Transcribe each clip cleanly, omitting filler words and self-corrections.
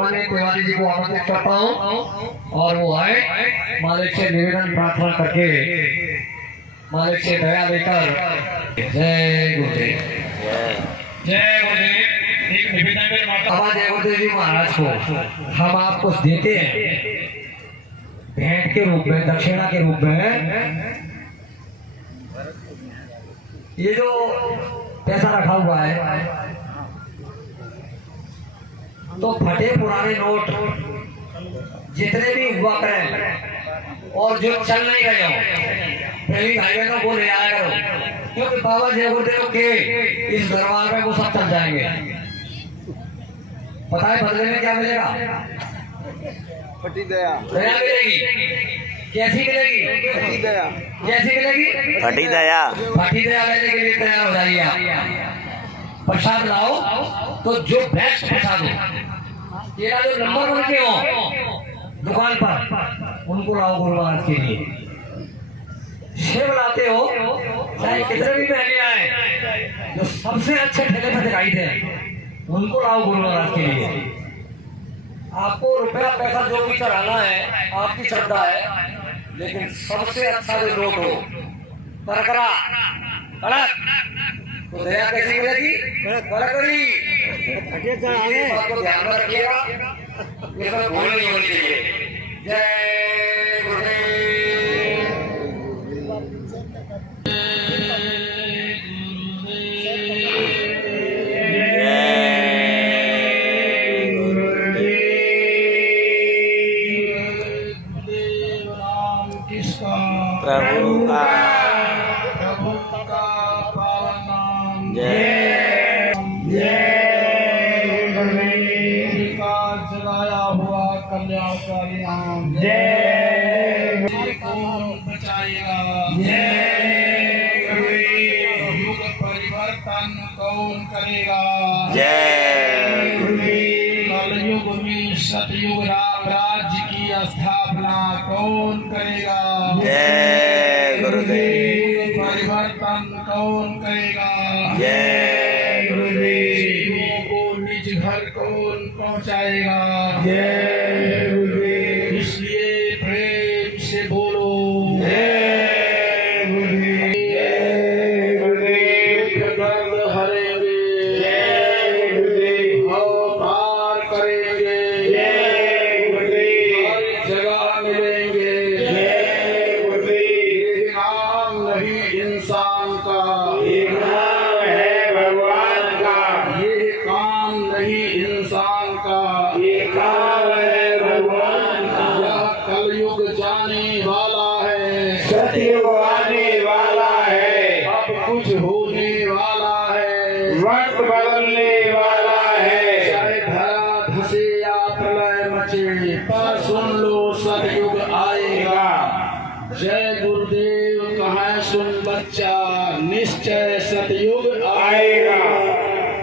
सामान्य तिवारी जी को आमंत्रित करता हूँ और वो आए मालिक से निवेदन प्रार्थना करके मालिक से दया लेकर। जय गुरुदेव, जय गुरुदेव। एक निवेदन है बाबा जय गुरुदेव जी महाराज को हम आपको देते हैं भेंट के रूप में, दक्षिणा के रूप में। ये जो पैसा रखा हुआ है तो फटे पुराने नोट जितने भी हुआ करें और जो चल नहीं रहे हो पहली भाई बहनों को ले आया करो, क्योंकि बाबा जय गुरुदेव के इस दरबार में वो सब चल जाएंगे। पता है बदले में क्या मिलेगा? फटी दया। दया मिलेगी। कैसी मिलेगी? फटी दया। कैसी मिलेगी? फटी दया। फटी दया लेने के लिए तैयार हो जाइए आप। प्रसाद लाओ तो जो बेस्ट प्रसाद हो, तेरा जो नंबर उनके हो दुकान पर, उनको लाओ गुरु महाराज के लिए। सेब लाते हो चाहे कितने भी महंगे आए, जो सबसे अच्छे ठेले पर दिखाई दे उनको लाओ गुरु महाराज के लिए। आपको रुपया पैसा जो भी चढ़ाना है आपकी श्रद्धा है, लेकिन सबसे अच्छा जो नोट हो बरकरार गलत तो दया कैसी मिलेगी? बरकरी। बात को ध्यान में रखिएगा, ये सब भूल नहीं होनी चाहिए। जय गुरुदेव। प्रभु का पावन नाम। जय का जलाया हुआ कल्याणकारी नाम। कौन बचाएगा? युग परिवर्तन कौन करेगा? कलयुग में सतयुग राम राज्य की स्थापना कौन करेगा? जय गुरुदेव। परिवर्तन कौन करेगा? जय गुरुदेव। जीवों को निज घर कौन पहुंचाएगा? जय गुरुदेव। इसलिए प्रेम से बोलो जय गुरुदेव। जय गुरुदेव। दर्द हरेंगे, जय गुरुदेव। भाव पार करेंगे, जय गुरुदेव। हर जगह मिलेंगे। जय गुरुदेव। ये नाम नहीं इंसान का, ये नाम है भगवान का। ये काम नहीं इंसान का, ये काम है भगवान का। यह कलयुग जाने वाला है, सतयुग आने वाला है। अब कुछ होने वाला है, वक्त बदलने वाला है। चाहे धरा धसे या प्रलय मचे, पर सुन लो सतयुग आएगा। जय गुरुदेव कहाँ सुन बच्चा, निश्चय सतयुग आएगा।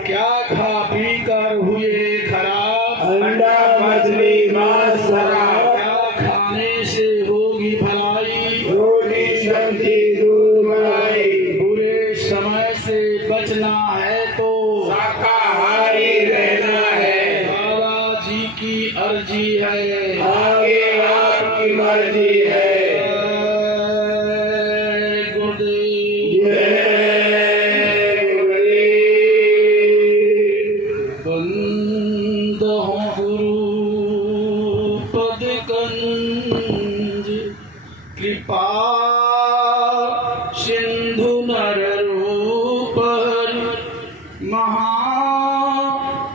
क्या खा पी कर हुए खराब, अंडा मछली मांस शराब। क्या खाने से होगी भलाई, रोटी सब्जी दूध मलाई। बुरे समय से बचना है तो शाकाहारी रहना है। बाबा जी की अर्जी है, आगे आपकी मर्जी है। जय गुरुदेव। जय गुरुदेव। बंद हो गुरु पद कंज, कृपा सिंधु नर रूप महा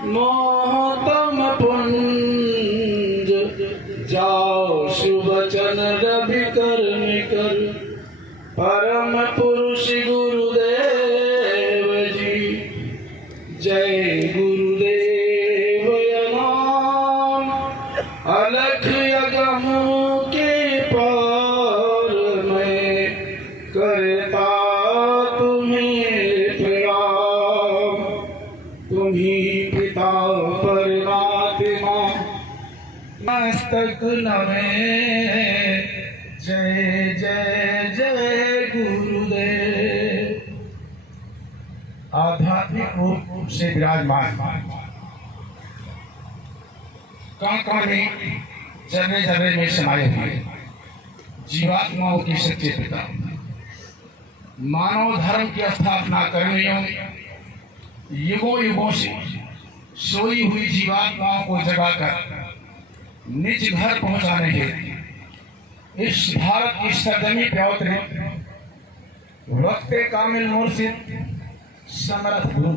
मोहतम पुंज, जाओ सुबचन रवि कर निकर, परम पुरुष गुरुदेव जी। जय गुरुदेव नाम, अलख यगमों के पार में करता तुम्हें प्रणाम। तुम्ही पिता परमात्मा मस्तक नमे। जय जय जय गुरुदेव। आध्यात्मिक रूप से विराजमान कण कण में, जर्रे जर्रे में समाये हुए जीवात्माओं के सच्चे पिता, मानव धर्म की स्थापना करने युगों युगों से सोई हुई जीवात्माओं को जगाकर निज घर पहुंचाने हेतु इस भारत की सरजमी पे अवतरित वक्ते कामिल मुर्शिद समर्थ गुरु,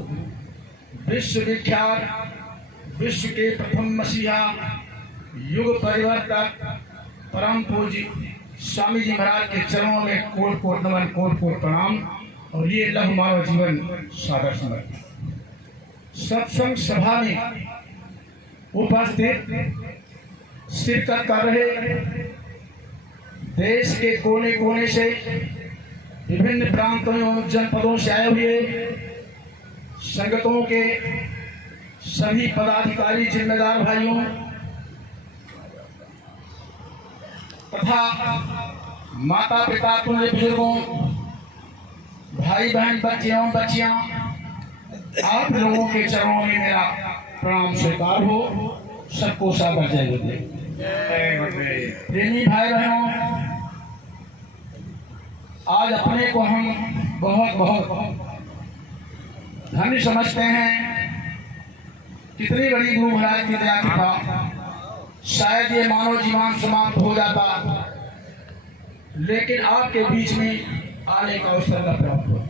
विश्व विख्यात, विश्व के प्रथम मसीहा, युग परिवर्तक, परम पूज्य स्वामी जी महाराज के चरणों में कोट कोट नमन, कोट कोट प्रणाम। और ये लघु मानव जीवन सादर समर्पित सत्संग सभा में उपस्थित शिरकत कर रहे देश के कोने कोने से, विभिन्न प्रांतों एवं जनपदों से आए हुए संगतों के सभी पदाधिकारी, जिम्मेदार भाइयों तथा माता पिता, तुल्य बुजुर्गों, भाई बहन, बच्चे एवं बच्चियां, आप लोगों के चरणों में मेरा प्रणाम स्वीकार हो। सबको सादर जय गुरुदेव। प्रेमी भाई बहनों, आज अपने को हम बहुत बहुत धन्य समझते हैं। कितनी बड़ी गुरु महाराज की दया कृपा, शायद ये मानव जीवन समाप्त हो जाता, लेकिन आपके बीच में आने का अवसर न प्राप्त हो।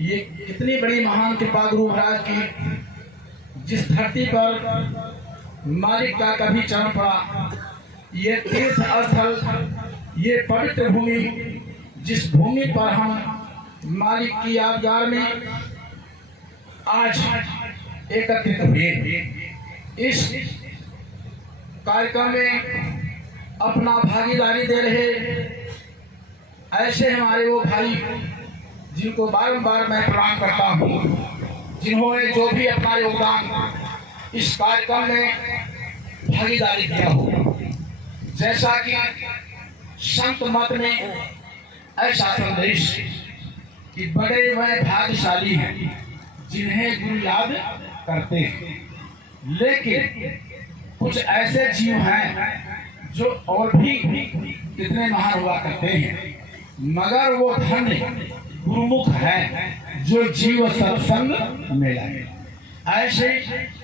ये कितनी बड़ी महान कृपा गुरु महाराज की, जिस धरती पर मालिक का कभी चरण पड़ा, ये तीर्थ स्थल, ये पवित्र भूमि, जिस भूमि पर हम मालिक की यादगार में आज एकत्रित हुए, इस कार्यक्रम में अपना भागीदारी दे रहे ऐसे हमारे वो भाई जिनको बारंबार मैं प्रणाम करता हूँ, जिन्होंने जो भी अपना योगदान इस कार्यक्रम में भागीदारी किया हो। जैसा कि संत मत में ऐसा संदेश कि बड़े व भाग्यशाली हैं जिन्हें गुरु याद करते हैं, लेकिन कुछ ऐसे जीव हैं जो और भी कितने महान हुआ करते हैं, मगर वो धन्य गुरुमुख है जो जीव सत्संग में लाए। ऐसे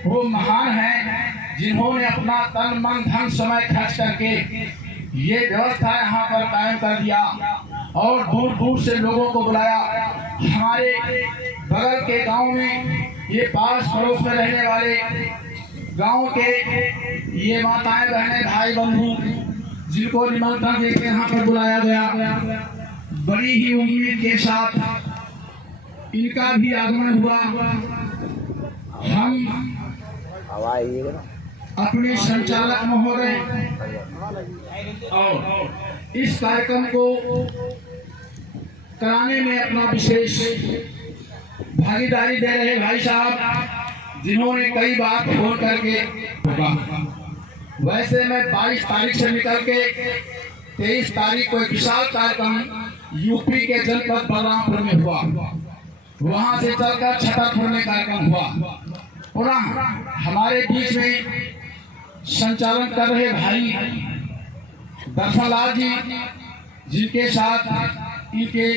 वो महान हैं जिन्होंने अपना तन मन धन समय खर्च करके ये व्यवस्था यहाँ पर कायम कर दिया और दूर दूर से लोगों को बुलाया। हमारे बगल के गांव में, ये पास पड़ोस में रहने वाले गांव के ये माताएं, बहनें, भाई बंधु, जिनको निमंत्रण देकर यहाँ पर बुलाया गया, बड़ी ही उम्मीद के साथ इनका भी आगमन हुआ। हम अपने संचालक महोदय और इस कार्यक्रम को कराने में अपना विशेष भागीदारी दे रहे भाई साहब, जिन्होंने कई बार फोन करके, वैसे मैं 22 तारीख से निकल के 23 तारीख को एक विशाल कार्यक्रम यूपी के जनपद बलरामपुर में हुआ, वहां से चलकर छतरपुर में कार्यक्रम हुआ। पुनः हमारे बीच में संचालन कर रहे भाई दर्शनलाल जी, जिनके साथ इनके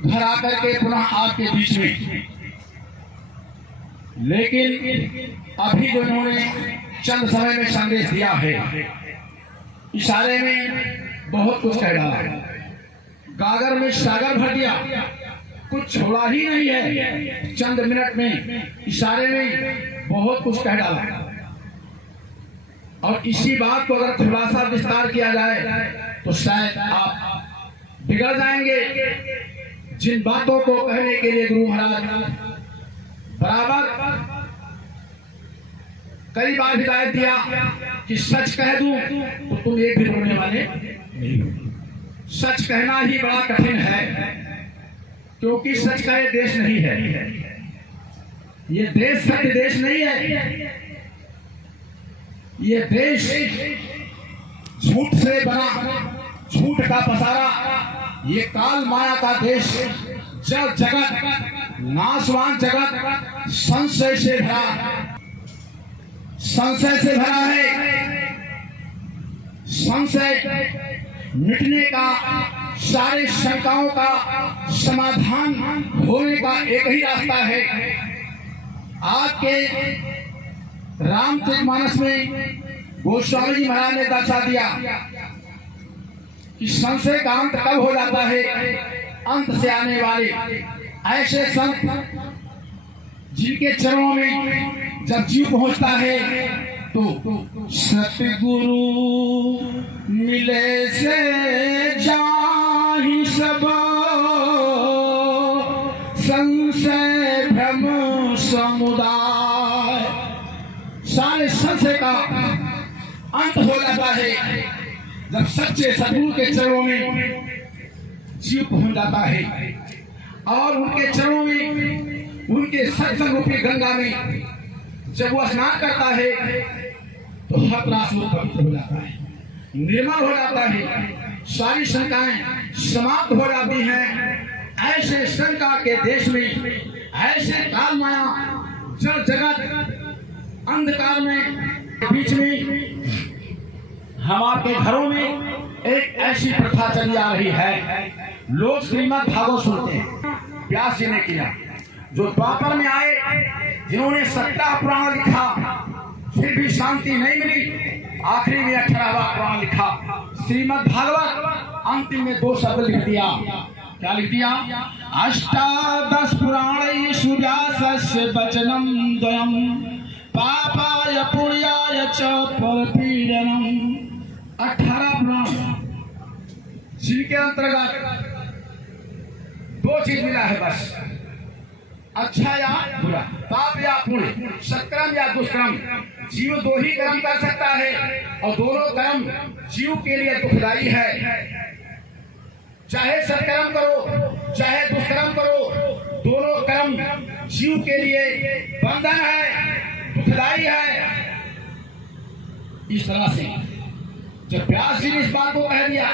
घर आकर के पुनः आपके बीच में, लेकिन अभी जो इन्होंने चंद समय में संदेश दिया है, इशारे में बहुत कुछ कह डाला है, गागर में सागर भर दिया, कुछ छोड़ा ही नहीं है। चंद मिनट में इशारे में बहुत कुछ कह डाला। और इसी बात को अगर थोड़ा सा विस्तार किया जाए तो शायद आप बिगड़ जाएंगे। जिन बातों को कहने के लिए गुरु महाराज बराबर कई बार हिदायत दिया कि सच कह दूं तो तुम एक भी रोने वाले नहीं हो। सच कहना ही बड़ा कठिन है, क्योंकि सच का ये देश नहीं है। ये देश सत्य देश नहीं है। ये देश झूठ से बना, झूठ का पसारा, ये काल माया का देश, जब जगत नाशवान जगत संशय से भरा, संशय से भरा है। संशय मिटने का, सारे शंकाओं का समाधान होने का एक ही रास्ता है। आपके रामचरितमानस में गोस्वामी जी महाराज ने दर्शा दिया कि संशय का अंत कब हो जाता है। अंत से आने वाले ऐसे संत जिनके चरणों में जब जीव पहुंचता है तो सतगुरु मिले से जाहि सब संशय भ्रम समुदाय। सारे संशय का अंत हो जाता है जब सच्चे सतगुरु के चरणों में जीव पहुंच जाता है और उनके चरणों में, उनके सत्संग रूपी गंगा में जब वो स्नान करता है तो हर रास वो पवित्र हो जाता है, निर्मल हो जाता है, सारी शंकाएं समाप्त हो जाती हैं। ऐसे शंका के देश में, ऐसे काल माया जड़ जगत अंधकार में बीच में हम आपके घरों में एक ऐसी प्रथा चली आ रही है। लोग श्रीमद् भागवत सुनते हैं। व्यास जी ने किया, जो द्वापर में आए, जिन्होंने 17 पुराण लिखा, फिर भी शांति नहीं मिली, आखिरी में 18वां पुराण लिखा श्रीमद् भागवत। अंतिम में 2 शब्द लिख दिया। क्या लिख दिया? अष्टादश पुराणेषु व्यासस्य वचनं द्वयं पापाय पुण्याय च परपीडनम्। 18 पुराण जिनके अंतर्गत 2 चीज मिला है बस, अच्छा या बुरा, पाप या पुण्य, सत्कर्म या दुष्कर्म। जीव 2 ही कर्म कर सकता है और दोनों कर्म जीव के लिए दुखदायी है। चाहे सत्कर्म करो चाहे दुष्कर्म करो, दोनों कर्म जीव के लिए बंधन है, दुखदायी है। इस तरह से जब व्यास जी ने इस बात को कह दिया,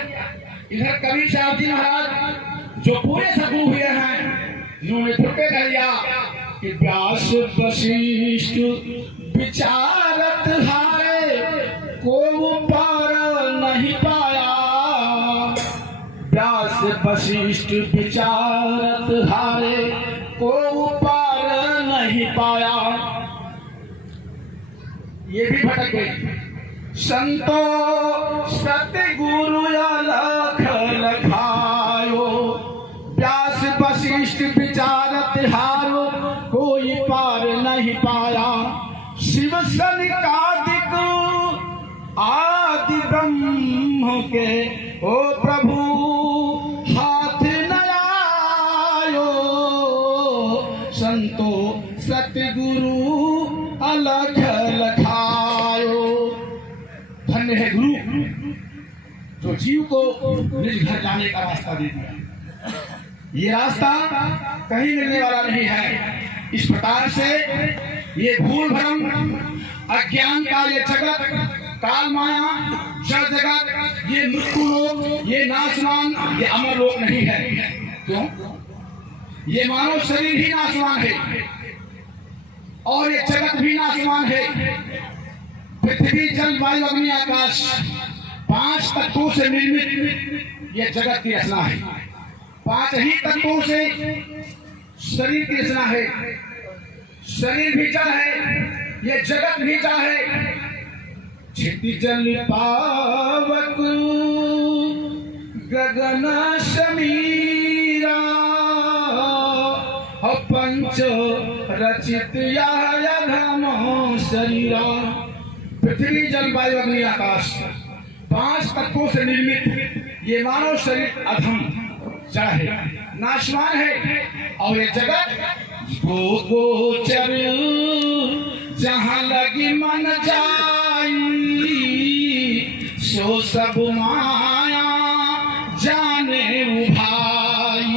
इधर कबीर साहब जी महाराज जो पूरे सद्गुरु हुए हैं, जिन्होंने खुद पे कह दिया कि व्यास वशिष्ठ विचारत हारे को पार नहीं पाया। व्यास वशिष्ठ विचारत हारे को पार नहीं पाया। ये भी भटक गई। संतो सतगुरु अलख लखायो, व्यास वशिष्ठ विचारत हारो कोई पार नहीं पाया। शिव सनिकादिक आदि ब्रह्म के ओ प्रभु हाथ न आयो। संतो सतगुरु अलख लखायो। धन्य है गुरु जो जीव को निज घर जाने का रास्ता दे दिया। ये रास्ता कहीं मिलने वाला नहीं है। इस प्रकार से ये भूल भ्रम अज्ञान का ये जगत, काल माया, जड़ जगत, ये मृत्यु लोक, ये नाशवान, ये अमर लोक नहीं है। क्यों? ये मानव शरीर ही नाशवान है और ये जगत भी नाशवान है। पृथ्वी जल वायु अग्नि आकाश 5 तत्वों से निर्मित ये जगत की रचना है। 5 ही तत्वों से शरीर की रचना है। शरीर भी जड़ है, ये जगत भी जड़ है। क्षिति जल पावक गगन समीरा, पंच रचित घम शरीरा। पृथ्वी जल वायु अग्नि आकाश 5 तत्वों से निर्मित ये मानव शरीर अधम जड़ है, नाशवान है। और ये जगत गोचर जहां लगी मन जाई, सो सब माया जाने उभाई।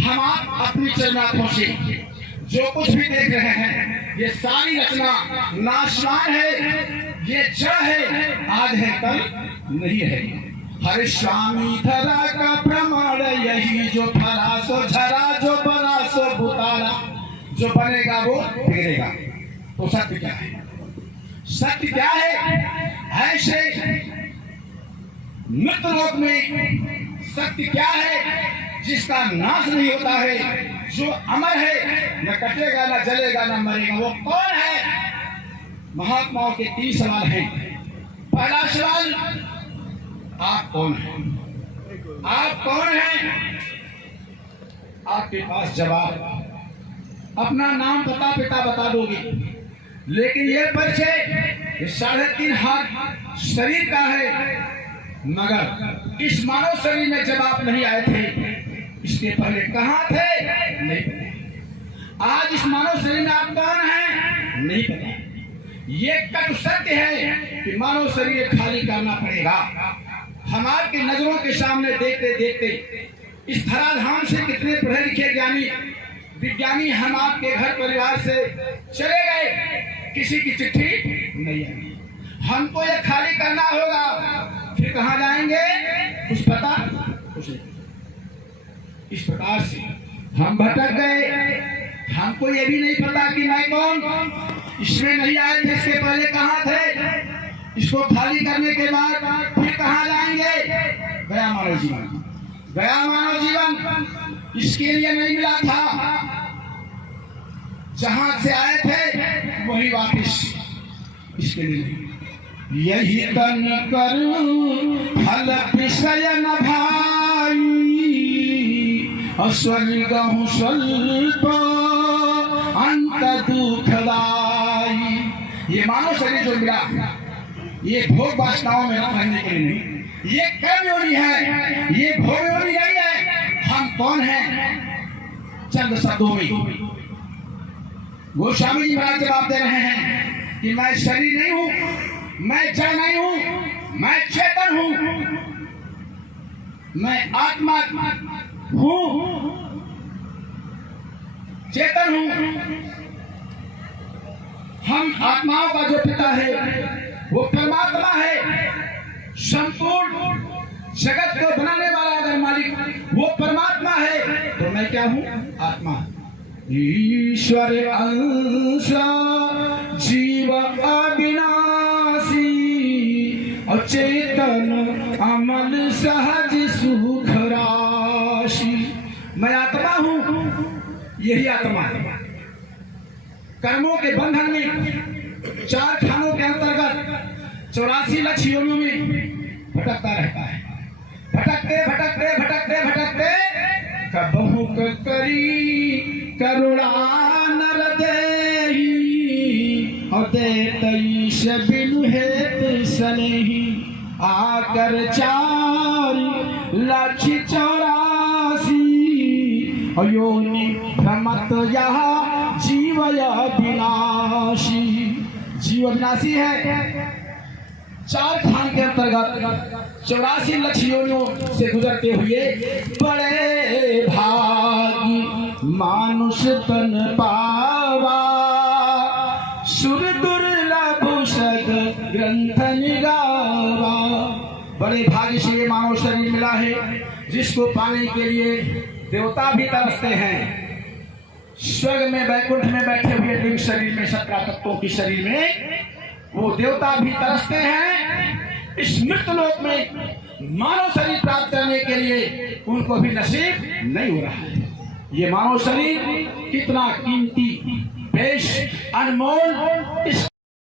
हम आप अपनी चरणात्मों से जो कुछ भी देख रहे हैं, ये सारी रचना नाशवान है, ये जड़ है, आज है कल नहीं है। हरे स्वामी धरा का प्रमाण यही, जो फरा सो झरा, जो बना सो भूतारा। जो बनेगा वो बिगड़ेगा। तो सत्य क्या है? सत्य क्या है? ऐसे मृत लोक में सत्य क्या है? जिसका नाश नहीं होता है, जो अमर है, न कटेगा, न जलेगा, न मरेगा। वो कौन है? महात्माओं के 3 सवाल हैं। पहला सवाल, आप कौन हैं? आप कौन हैं? आपके पास जवाब, अपना नाम पता पिता बता दोगे, लेकिन यह परिचय 3.5 हाथ शरीर का है। मगर इस मानव शरीर में जब आप नहीं आए थे, इसके पहले कहाँ थे? नहीं पता। आज इस मानव शरीर में आप कौन हैं? नहीं पता। ये कटु सत्य है कि मानव शरीर खाली करना पड़ेगा। हमारे नजरों के सामने देखते देखते इस धराधाम से कितने पढ़े लिखे ज्ञानी विज्ञानी हम आपके घर परिवार से चले गए, किसी की चिट्ठी नहीं आई। हमको ये खाली करना होगा, फिर कहाँ जाएंगे? कुछ पता कुछ नहीं। इस प्रकार से हम भटक गए। हमको ये भी नहीं पता कि मैं कौन, इसमें नहीं आए थे, इसके पहले कहाँ थे, इसको खाली करने के बाद फिर कहाँ जाएंगे? गया मानव जीवन, गया मानव जीवन। इसके लिए नहीं मिला था, जहां से आए थे वही वापिस, इसके लिए नहीं। यही तन करूं फल विषय न भाई, स्वर्ग हूँ स्वल्प अंत दुखदाई। ये मानव शरीर जो मिला, ये भोग वासनाओं में रहने के लिए नहीं, ये कर्म योनि है, ये भोग योनि नहीं है। हम कौन हैं? चंद शब्दों में गोस्वामी जी महाराज जवाब दे रहे हैं कि मैं शरीर नहीं हूं, मैं जड़ नहीं हूं, मैं चेतन हूं, मैं आत्मा हूं, चेतन हूं। हम आत्माओं का जो पिता है वो परमात्मा है। संपूर्ण जगत को बनाने वाला अगर मालिक वो परमात्मा है, तो मैं क्या हूं? आत्मा। ईश्वर अंश जीव अविनाशी, और चेतन अमल सहज सुख राशि। मैं आत्मा हूं, यही आत्मा है। कर्मों के बंधन में 4 खानों के अंतर्गत 84 लाख योनियों में भटकता रहता है। भटकते भटकते भटकते भटकते कबहु करी करुणा नर देही, और देतईश बिनु हेत सनेही। आकर 4 लाख 84 योनि भ्रमत यहाँ जीव विनाशी। जीव विनाशी है। 4 खान के अंतर्गत 84 लाख योनियों से गुजरते हुए बड़े भागी मानुष तन पावा, सुर दुर्लभ सद ग्रंथ निगावा। बड़े भाग्य से ये मानव शरीर मिला है, जिसको पाने के लिए देवता भी तरसते हैं। स्वर्ग में वैकुंठ में बैठे हुए लिंग शरीर में 17 तत्वों की शरीर में वो देवता भी तरसते हैं। इस मृत लोक में मानव शरीर प्राप्त करने के लिए उनको भी नसीब नहीं हो रहा है। ये मानव शरीर कितना कीमती, बेश, अनमोल, इस